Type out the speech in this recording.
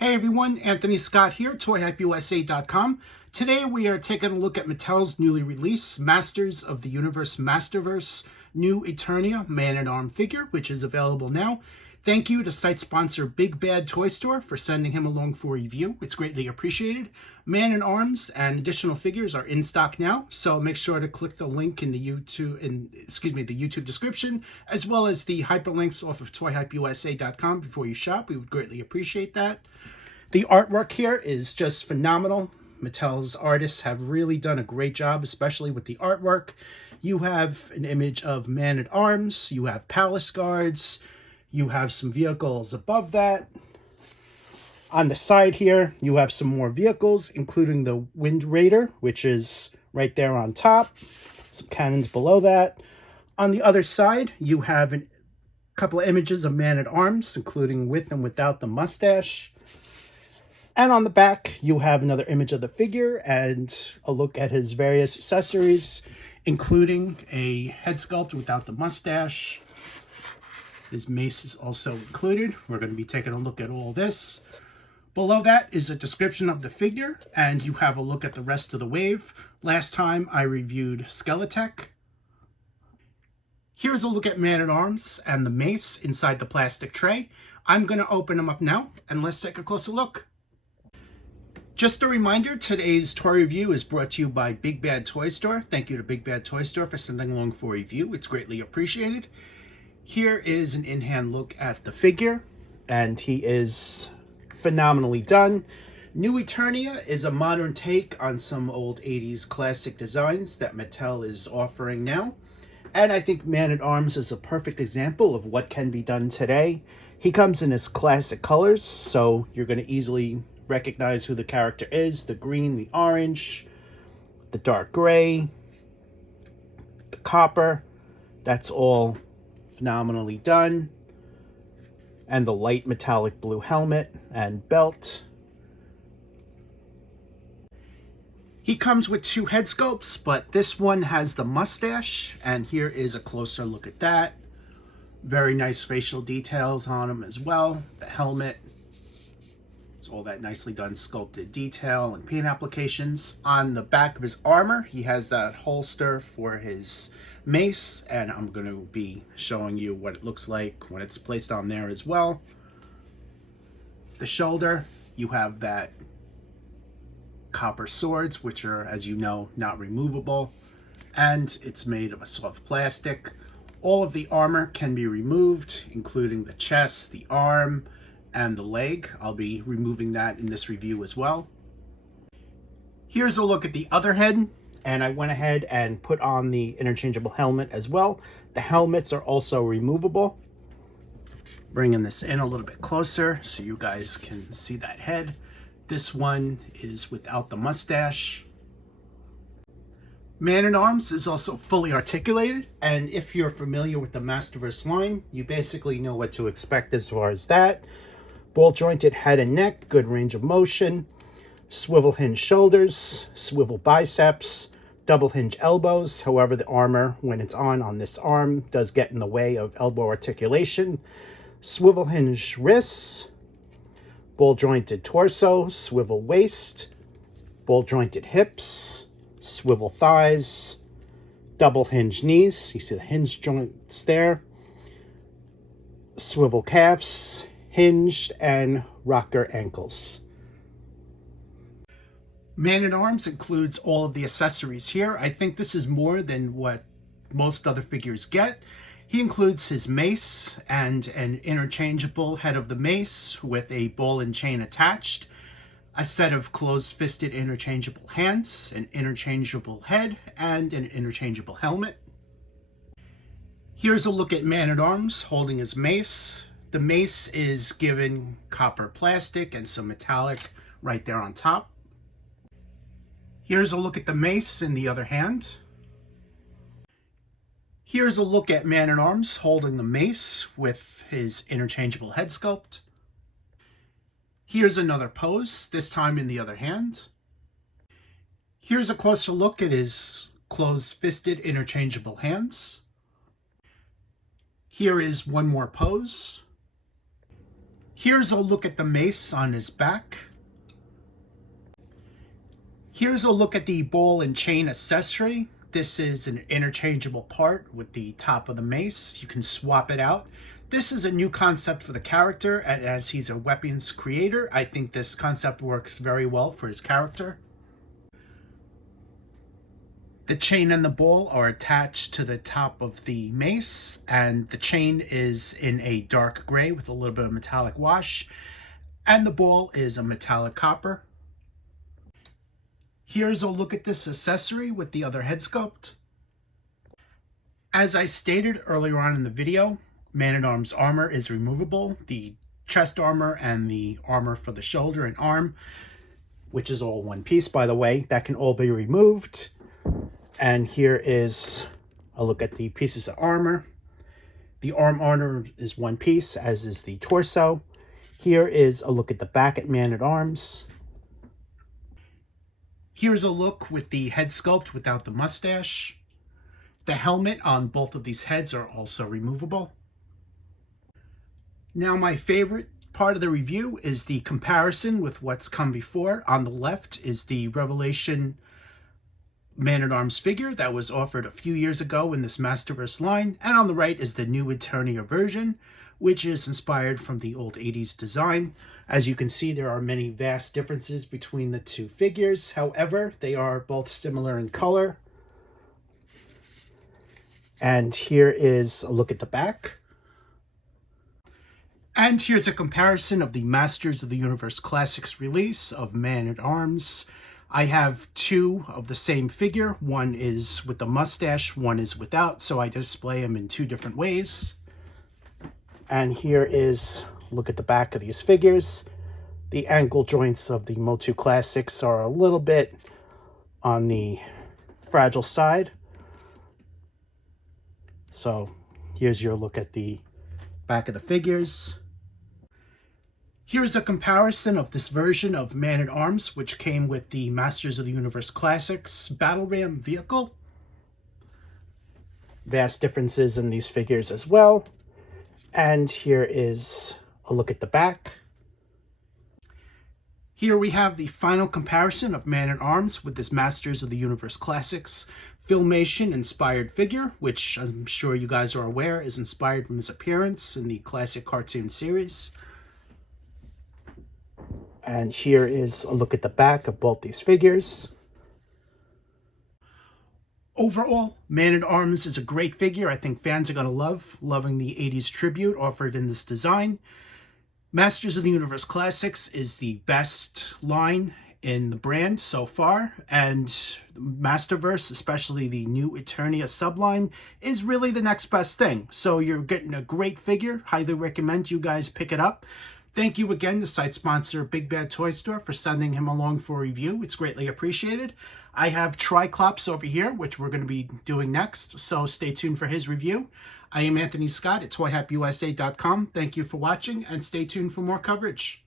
Hey everyone, Anthony Scott here, ToyHypeUSA.com. Today we are taking a look at Mattel's newly released Masters of the Universe Masterverse new Eternia Man-at-Arm figure, which is available now. Thank you to site sponsor BigBadToyStore for sending him along for review. It's greatly appreciated. Man-at-Arms and additional figures are in stock now, so make sure to click the link in the YouTube description, as well as the hyperlinks off of ToyHypeUSA.com before you shop. We would greatly appreciate that. The artwork here is just phenomenal. Mattel's artists have really done a great job, especially with the artwork. You have an image of Man-at-Arms, you have palace guards, you have some vehicles above that. On the side here, you have some more vehicles, including the Wind Raider, which is right there on top. Some cannons below that. On the other side, you have a couple of images of Man-at-Arms, including with and without the mustache. And on the back, you have another image of the figure and a look at his various accessories, including a head sculpt without the mustache. His mace is also included. We're going to be taking a look at all this. Below that is a description of the figure, and you have a look at the rest of the wave. Last time I reviewed Skeletek. Here's a look at Man-at-Arms and the mace inside the plastic tray. I'm going to open them up now, and let's take a closer look. Just a reminder, today's toy review is brought to you by BigBadToyStore. Thank you to BigBadToyStore for sending along for a review. It's greatly appreciated. Here is an in-hand look at the figure, and he is phenomenally done. New Eternia is a modern take on some old 80s classic designs that Mattel is offering now. And I think Man-at-Arms is a perfect example of what can be done today. He comes in his classic colors, so you're going to easily recognize who the character is. The green, the orange, the dark gray, the copper. That's all phenomenally done. And the light metallic blue helmet and belt. He comes with two head sculpts, but this one has the mustache, and here is a closer look at that. Very nice facial details on him as well. The helmet, it's all that nicely done sculpted detail and paint applications. On the back of his armor, he has that holster for his mace, and I'm going to be showing you what it looks like when it's placed on there as well. The shoulder, you have that copper swords, which are, as you know, not removable, and it's made of a soft plastic. All of the armor can be removed, including the chest, the arm, and the leg. I'll be removing that in this review as well. Here's a look at the other head, and I went ahead and put on the interchangeable helmet as well. The helmets are also removable. Bringing this in a little bit closer so you guys can see that head. This one is without the mustache. Man-at-Arms is also fully articulated, and if you're familiar with the Masterverse line, you basically know what to expect as far as that. Ball jointed head and neck, good range of motion, swivel hinge shoulders, swivel biceps, double hinge elbows. However, the armor, when it's on this arm, does get in the way of elbow articulation. Swivel hinge wrists, ball jointed torso, swivel waist, ball jointed hips, swivel thighs, double hinge knees. You see the hinge joints there. Swivel calves, hinged, and rocker ankles. Man-at-Arms includes all of the accessories here. I think this is more than what most other figures get. He includes his mace and an interchangeable head of the mace with a ball and chain attached, a set of closed-fisted interchangeable hands, an interchangeable head, and an interchangeable helmet. Here's a look at Man-at-Arms holding his mace. The mace is given copper plastic and some metallic right there on top. Here's a look at the mace in the other hand. Here's a look at Man-at-Arms holding the mace with his interchangeable head sculpt. Here's another pose, this time in the other hand. Here's a closer look at his closed-fisted interchangeable hands. Here is one more pose. Here's a look at the mace on his back. Here's a look at the ball and chain accessory. This is an interchangeable part with the top of the mace. You can swap it out. This is a new concept for the character, and as he's a weapons creator, I think this concept works very well for his character. The chain and the ball are attached to the top of the mace, and the chain is in a dark gray with a little bit of metallic wash, and the ball is a metallic copper. Here's a look at this accessory with the other head sculpt. As I stated earlier on in the video, Man-at-Arms armor is removable. The chest armor and the armor for the shoulder and arm, which is all one piece, by the way, that can all be removed. And here is a look at the pieces of armor. The arm armor is one piece, as is the torso. Here is a look at the back at Man-at-Arms. Here's a look with the head sculpt without the mustache. The helmet on both of these heads are also removable. Now, my favorite part of the review is the comparison with what's come before. On the left is the Revelation Man-at-Arms figure that was offered a few years ago in this Masterverse line, and on the right is the new Eternia version, which is inspired from the old 80s design. As you can see, there are many vast differences between the two figures. However, they are both similar in color. And here is a look at the back. And here's a comparison of the Masters of the Universe Classics release of Man-at-Arms. I have two of the same figure. One is with the mustache, one is without, so I display them in two different ways. And here is a look at the back of these figures. The ankle joints of the Motu Classics are a little bit on the fragile side. So here's your look at the back of the figures. Here's a comparison of this version of Man-at-Arms, which came with the Masters of the Universe Classics Battle Ram vehicle. Vast differences in these figures as well. And here is a look at the back. Here we have the final comparison of Man-at-Arms with this Masters of the Universe Classics Filmation-inspired figure, which I'm sure you guys are aware is inspired from his appearance in the classic cartoon series. And here is a look at the back of both these figures. Overall, Man-at-Arms is a great figure. I think fans are going to loving the 80s tribute offered in this design. Masters of the Universe Classics is the best line in the brand so far, and Masterverse, especially the new Eternia subline, is really the next best thing. So you're getting a great figure. Highly recommend you guys pick it up. Thank you again to site sponsor BigBadToyStore for sending him along for a review. It's greatly appreciated. I have Triclops over here, which we're going to be doing next, so stay tuned for his review. I am Anthony Scott at ToyHackUSA.com. Thank you for watching, and stay tuned for more coverage.